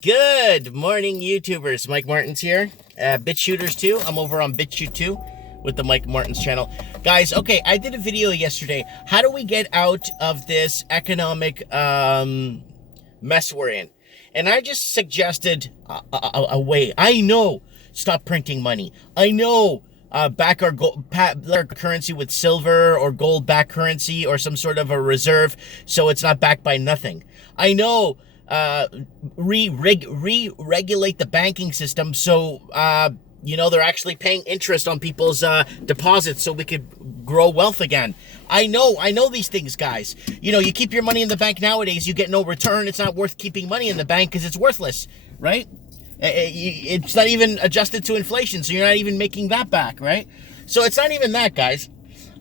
Good morning, YouTubers. Mike Martins here. BitShooters too. I'm over on BitShoot too with the Mike Martins channel. Guys, okay, I did a video yesterday. How do we get out of this economic mess we're in? And I just suggested a way. I know, stop printing money. I know, back our currency with silver or gold back currency or some sort of a reserve so it's not backed by nothing. I know, re-regulate the banking system so, they're actually paying interest on people's deposits so we could grow wealth again. I know these things, guys. You keep your money in the bank nowadays, you get no return. It's not worth keeping money in the bank because it's worthless, right? It's not even adjusted to inflation, so you're not even making that back, right? So it's not even that, guys.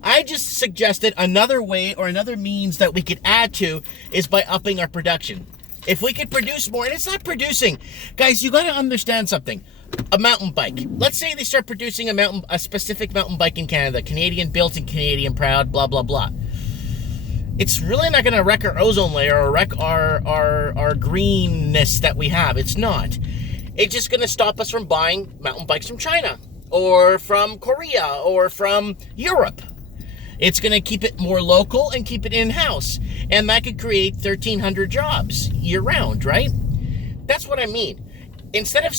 I just suggested another way or another means that we could add to is by upping our production. If we could produce more, and it's not producing. Guys, you got to understand something. A mountain bike. Let's say they start producing a specific mountain bike in Canada, Canadian built and Canadian proud, blah, blah, blah. It's really not going to wreck our ozone layer or wreck our greenness that we have. It's not. It's just going to stop us from buying mountain bikes from China or from Korea or from Europe. It's going to keep it more local and keep it in-house. And that could create 1,300 jobs year-round, right? That's what I mean. Instead of...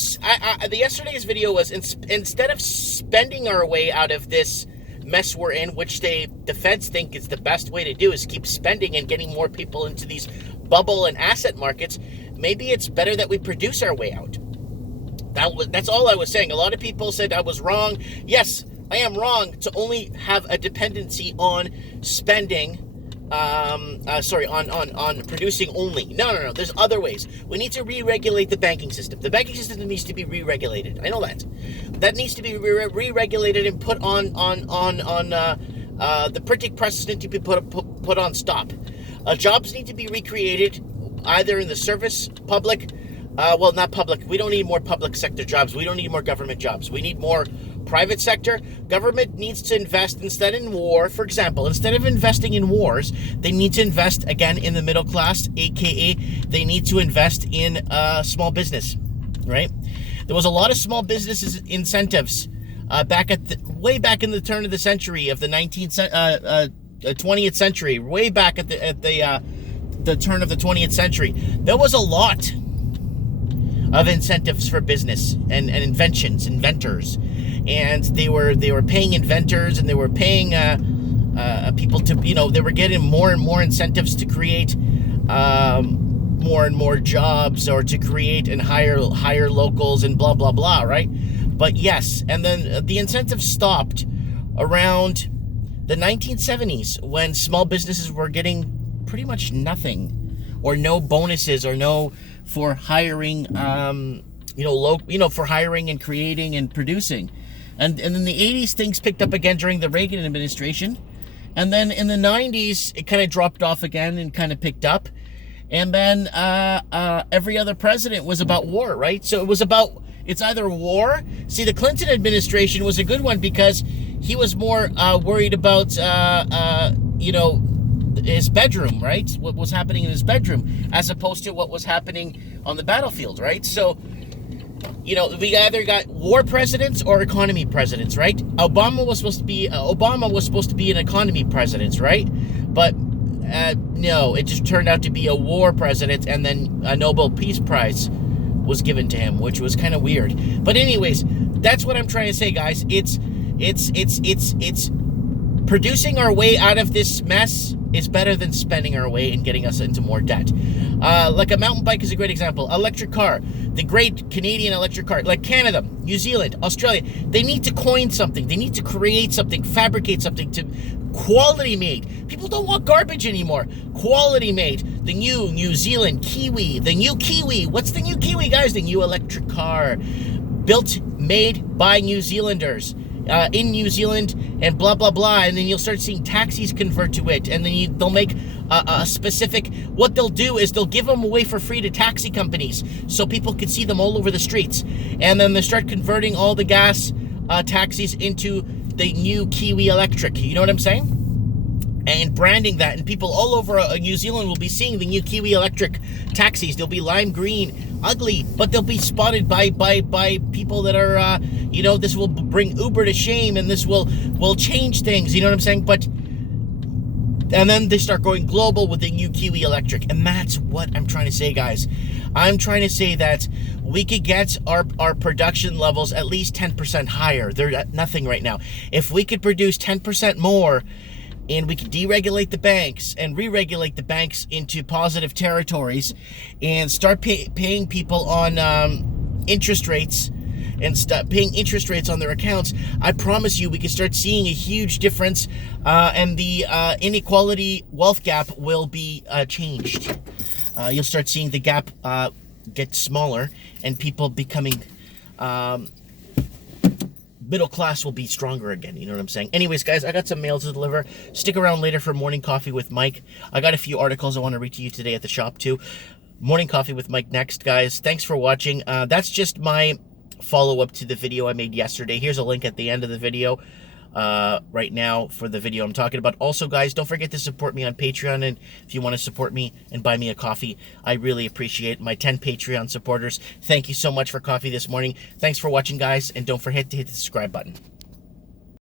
yesterday's video was, instead of spending our way out of this mess we're in, which the feds think is the best way to do, is keep spending and getting more people into these bubble and asset markets, maybe it's better that we produce our way out. That's all I was saying. A lot of people said I was wrong. Yes, I am wrong to only have a dependency on spending, on producing only. No. There's other ways. We need to re-regulate the banking system. The banking system needs to be re-regulated. I know that. That needs to be re-regulated and put on the printing presses need to be put on stop. Jobs need to be recreated, either in the service, public, not public. We don't need more public sector jobs. We don't need more government jobs. We need more private sector. Government needs to invest instead in war. For example, instead of investing in wars, they need to invest again in the middle class, aka they need to invest in small business, right? There was a lot of small businesses incentives way back in the turn of the century of the 20th century, way back at the turn of the 20th century. There was a lot of incentives for business and inventors, and they were paying inventors, and they were paying people to, they were getting more and more incentives to create more and more jobs, or to create and hire locals and blah blah blah, right? But yes, and then the incentives stopped around the 1970s when small businesses were getting pretty much nothing, or no bonuses, or no for hiring, for hiring and creating and producing. And in the 80s, things picked up again during the Reagan administration. And then in the 90s, it kind of dropped off again and kind of picked up. And then every other president was about war, right? So it's either war. See, the Clinton administration was a good one because he was more worried about, his bedroom, right? What was happening in his bedroom, as opposed to what was happening on the battlefield, right? So, we either got war presidents or economy presidents, right? Obama was supposed to be an economy president, right? But no, it just turned out to be a war president, and then a Nobel Peace Prize was given to him, which was kind of weird. But anyways, that's what I'm trying to say, guys. It's producing our way out of this mess is better than spending our way and getting us into more debt. Like a mountain bike is a great example. Electric car, the great Canadian electric car, like Canada, New Zealand, Australia, they need to coin something. They need to create something, fabricate something to quality made. People don't want garbage anymore. Quality made. The new New Zealand Kiwi, the new Kiwi. What's the new Kiwi, guys? The new electric car, built, made by New Zealanders. In New Zealand, and blah blah blah, and then you'll start seeing taxis convert to it, and then they'll make a specific. What they'll do is they'll give them away for free to taxi companies, so people can see them all over the streets, and then they start converting all the gas taxis into the new Kiwi Electric. You know what I'm saying? and branding that, and people all over New Zealand will be seeing the new Kiwi electric taxis. They'll be lime green ugly, but they'll be spotted by people that are, this will bring Uber to shame, and this will change things. You know what I'm saying? And then they start going global with the new Kiwi Electric. And that's what I'm trying to say, guys. I'm trying to say that we could get our production levels at least 10% higher. They're at nothing right now. If we could produce 10% more, and we could deregulate the banks and re-regulate the banks into positive territories and start paying people on interest rates and stop paying interest rates on their accounts, I promise you we can start seeing a huge difference, and the inequality wealth gap will be changed. You'll start seeing the gap get smaller, and people becoming middle class will be stronger again. You know what I'm saying? Anyways, guys, I got some mail to deliver. Stick around later for Morning Coffee with Mike. I got a few articles I want to read to you today at the shop too. Morning Coffee with Mike next, guys. Thanks for watching. That's just my follow-up to the video I made yesterday. Here's a link at the end of the video right now for the video I'm talking about. Also, guys, don't forget to support me on Patreon, and if you want to support me and buy me a coffee, I really appreciate my 10 Patreon supporters. Thank you so much for coffee this morning. Thanks for watching, guys, and don't forget to hit the subscribe button.